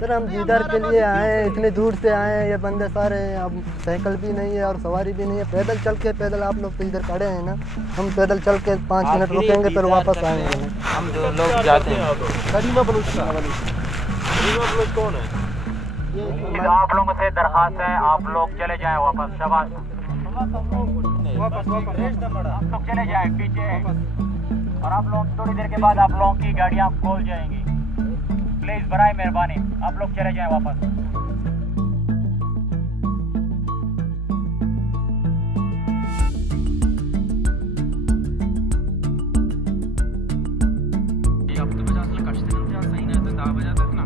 Sir हम दीदार के लिए आए हैं, इतनी दूर से आए हैं, ये बंदे सारे हैं, अब साइकिल भी नहीं है और सवारी भी नहीं है, पैदल आप लोग तो इधर खड़े हैं ना, हम पैदल चल के 5 मिनट रुकेंगे फिर वापस आएंगे। हम जो लोग जाते हैं कौन है? आप लोगों से दरखास्त है, आप लोग चले जाएं वापस। शाबाश, आप लोग चले जाएं पीछे, और आप लोग थोड़ी देर के बाद आप लोगों की गाड़ियां खोल जाएंगी। प्लीज बराए मेहरबानी आप लोग चले जाएं वापस। अब तो 50 kaçtı? 10 sayı nerede? Daha 50 ना